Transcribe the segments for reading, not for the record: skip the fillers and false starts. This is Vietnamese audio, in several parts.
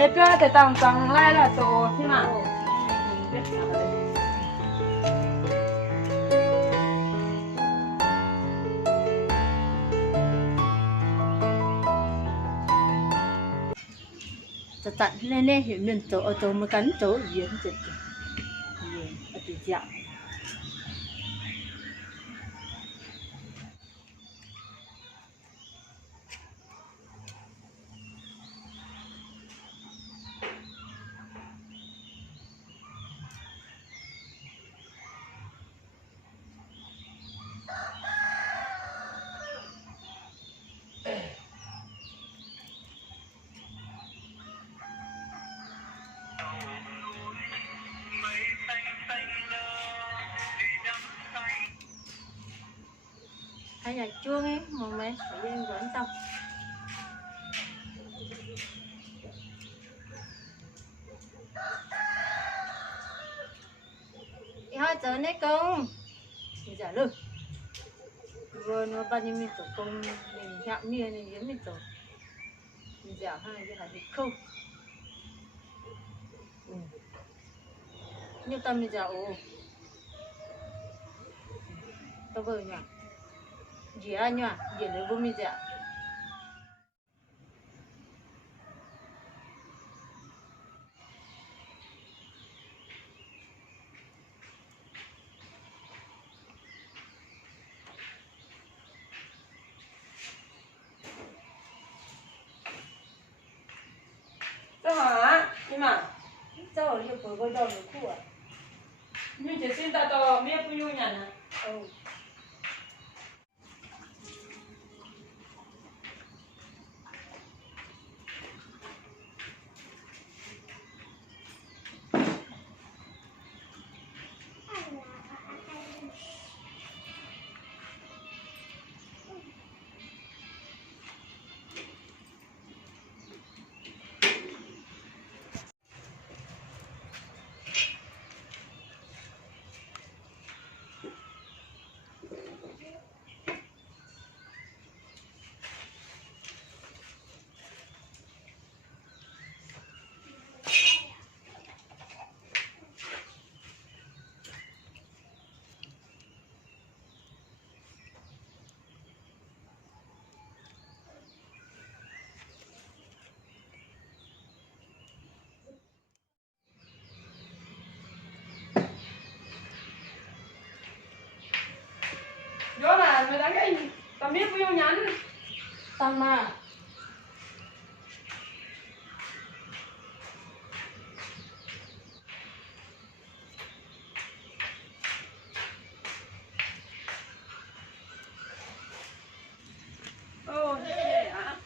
mấy cái thì tao trắng lại là tổ thế màจะตัดแน่ๆเห็นมันโตเอาโตมากันโตเย็นจะเย็นอติจ่าhay là chuông ấy mà mấy phải lên vẫn tao hai giờ đấy công thì giả luôn vừa nó bao nhiêu mình tổ công mình hẹn nia này đến mình tổ mình giả hai cái là thì không như tâm mình giả ồ tao vừa nhỉ gì anh nhỉ gì lấy bông mình giả sao hả nhưng mà sao ở đây vừa vừa đầu nó khu à mình chỉ xin tao biết bao nhiêu nhà nè ừ đó là người ta cái tao biết bao nhiêu nhà nữa tâm mà ồ thế hả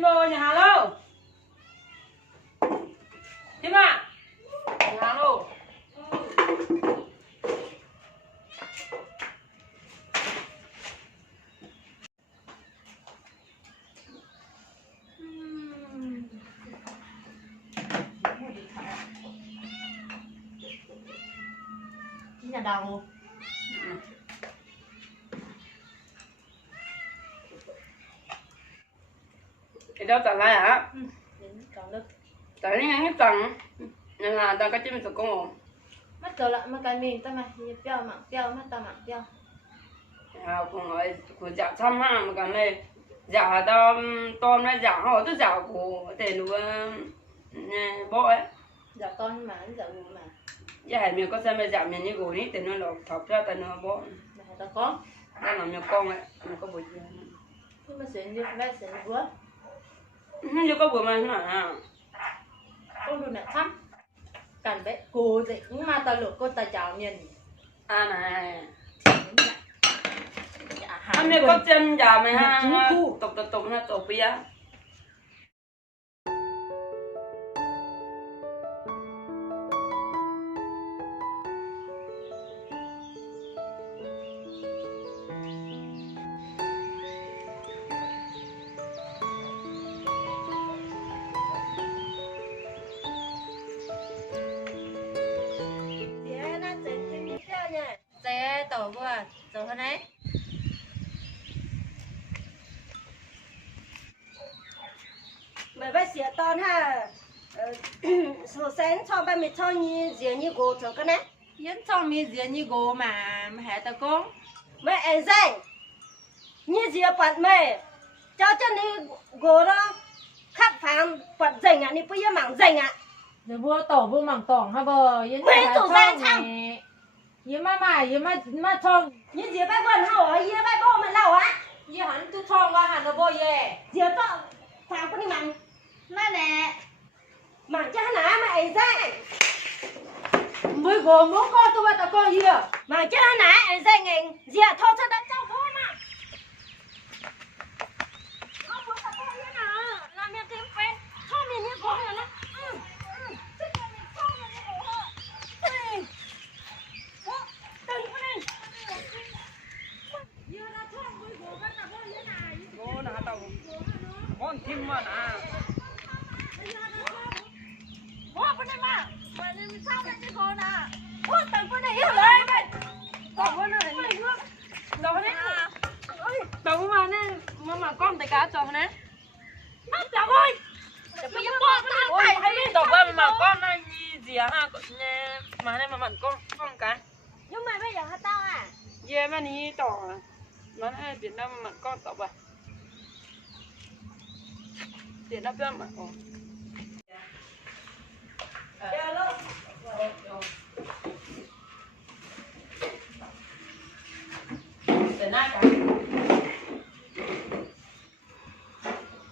chim ơi nhà Hà đâu chim à nhà Hà đâu nhà đầu thì đâu tận lại hả còn được tại những cái tầng nên là ta có chim sụp con mắt cờ lại mắt cái mình ta mà tiêu mạng tiêu mắt ta mạng tiêu à con nói của dạ xăm ha mà cái này dạ tôm này dạ họ tức dạ của tiền nuôi bố ấy dạ con mà dạ gù mà dạ mình có xem bây giờ mình như gù ní tiền nó lột thọc ra tiền nó bố ta có đang làm nhiều con ấy mình có bụi gì nhưng mà sẽ như bé sẽ vừa như có bụi mà hả con đùi mẹ thắm cần bé cô dậy cũng mà ta lục cô ta chào miền à này dạ anh mình có chân giờ mày ha tục ha tục bia xe tổ vừa rồi hôm nay mày phải xỉa ton ha số sen cho ba mày cho như gì như gỗ cho cái này yến trong mi diễn như gỗ mà hả ta con mày ăn dày như gì bạn mày cho đi gỗ đó khắc phàm bạn dành à đi bây giờ mảng dành à rồi vua tổ vua mảng tỏng ha bờ yến mấy tổ gian chăng yến mà yến mà trong như gì ba vườn hậu ở như ba bố mà lâu á yến hắn tu trong qua hẳn nó bôi ye gì cho phàm cái mảng nó nè mảng cho nó mày ăn dày mới gỗ muốn con tôi ta con gì à mảng cho nó ăn dày nghe gì thôi cho nó cho bố mà không bố ta con như nào làm việc thêm quen cho mình như gỗ này nó bố nè tao con thêm mà nè bố bên đây mà sao đây cái con à bố tao bên này yêuเลยmày tao bên này đâu hết đâu mà nè mà con tay cá chồng nè tao ơi bây giờ bố tao ôi hay tao bên mà con này gì ha mà này mà mặn con cá nhưng mà bây giờ tao à về mà ní tỏ mà này Việt Nam mặn con tao vậy Việt Nam bên mà Để nát cả.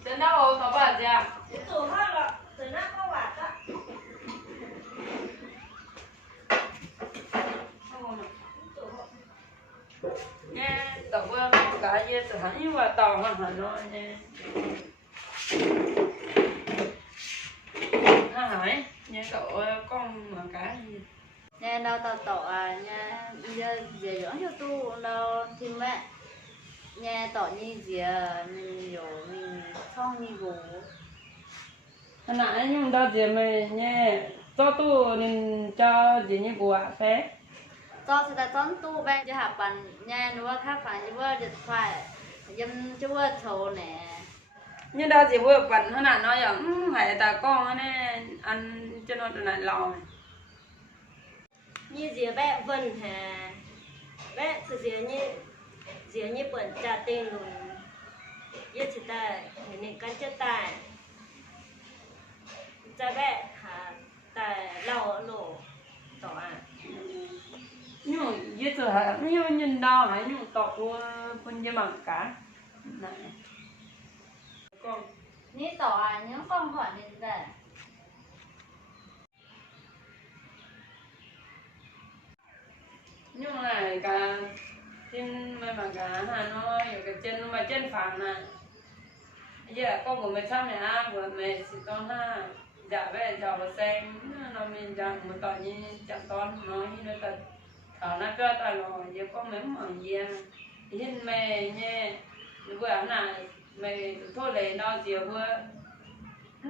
Để nát hồ tao bảo gì à? cái tổ ha là từ nó có quả đó Nha, tao qua cả gì từ hắn như là tàu hẳn rồi nha. Ha hỏi, nha cậu con mà cá gì? nè đâu tao tổ à nha giờ giờ dưỡng cho tu đâu thì mẹ nha tổ như gì mình rồi mình không như gỗ Hồi nãy nhưng đâu gì mày nha, cho tu nên cho gì như quả phép. to sẽ ta tóm tu bên cho học bằng nha nữa khác phải như vừa điện thoại dâm chú vừa thầu nè Nhưng đâu gì vừa bận hồi nãy nói rằng phải ta con này ăn cho nó từ này lò. như gì bé vân hà bé cứ gì như bẩn trà tên luôn như chỉ ta thì nên cắn chết ta cha bé hà ta lau lỗ tỏ à Nhưng với sự hả, như nhìn đâu hả, nhưng tọt của phân với bằng cá. Này. Con. ní tổ à nhớ con hỏi đến về Nhưng mà cả trên mà cả Hà Nội, cái chân mà chân phẳng này. giờ con của mình xong này à của mình chỉ con ha dạ về giờ xem nó mình rằng một tỏi như chẳng con nói như nó thật thở nó cho ta rồi giờ con mấy mỏng gì hin mẹ nhé vừa này mày thôi lấy nó chiều vừa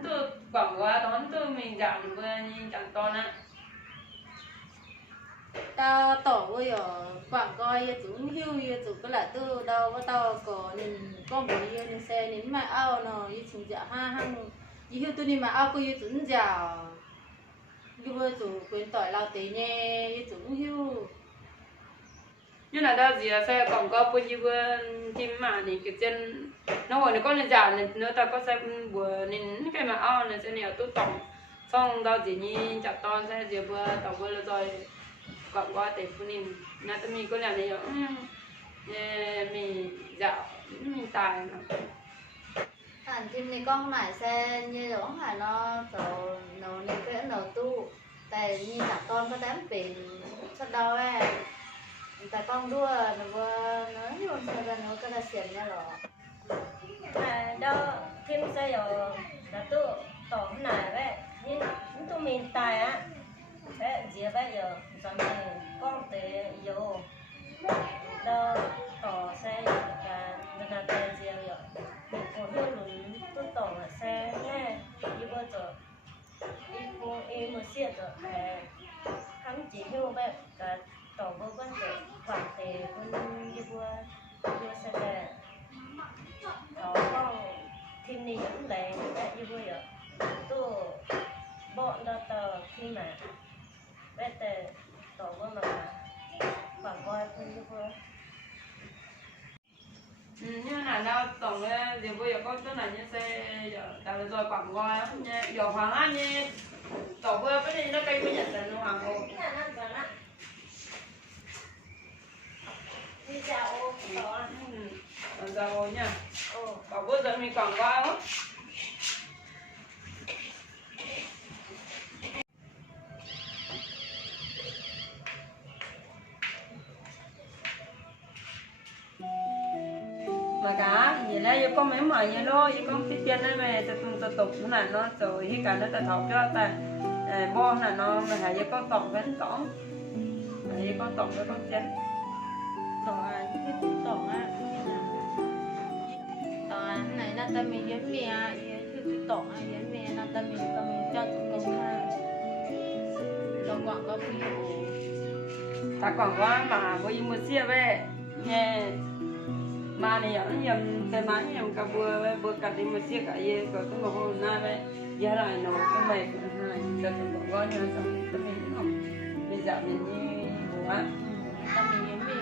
tôi quảng quá đón tôi mình giảm vừa như chẳng con á tao tổ bây giờ quảng coi chúng hưu như chúng có là tư đâu có tao có nhìn con bố như nên xe nín mà ao nó như chúng dạ ha hăng như hưu tôi đi mà ao có như chúng dạ như vừa chúng quyến tỏi lao tế nhé như chúng hưu như là đa gì xe còn có bao nhiêu chim mà thì cái chân nó hồi nó có lên giảm này nữa ta có xem vừa nên cái mà ao này sẽ nhiều tôi tổng xong đau gì như chặt to xe giờ vừa tổng vừa là rồi còn qua để phụ nín nhà tôi mình có làm gì mình dạo mình tài mà hẳn chim này con nải xe như giống là nó tổ nó này cái nó tu tại như là con có đám biển sao đâu ấy tại con đua nó vừa nó luôn sao ra nó cái là xiển nha rồi đó thêm xe rồi là tôi tổ này vậy nhưng tôi mình tài á vậy giờ bây giờ咱们光得有到ต่อ xe cả là cái gì vậy của tôi luôn tôi tổ là xe nè như bây giờ em một xe rồi hắn chỉ hiểu vậy cả tổ vô vấn đề quản tế con như vừa xe này đó con thêm này cũng lấy như bây giờ tôi bọn đó tờ khi mà bây giờ tổ vô mà quản coi không như vừa như là đâu tổng giờ bây giờ có chỗ này như xe giờ tạo rồi quảng coi nha giờ hoàng á như tổ vừa cái gì nó cây mới nhận tiền hoàng hồ đi dạo tổ rồi nha bảo bữa giờ mình quảng coi á mà cả gì là giờ con mấy mày như lo giờ con biết tiền này mày tự tục nó là nó rồi khi cả nó tự học cho ta bo là nó mà hãy giờ con tổng vẫn tổng hãy giờ con tổng với con chân tổ à cái tổ á này là ta mình yếm mì à cái tổ à yếm mì là ta mình cho tụi công ha tổ quảng có mì ta còn có mà bây giờ mua xe về nghe mà này ở nhầm cái máy nhầm cả bữa cả đi mua xe cả gì có cái mà hôm nay về giờ lại nó cái mày cũng hay cho tụi con nhau xong tụi mình không bây giờ mình đi bố á ta mình yếm mì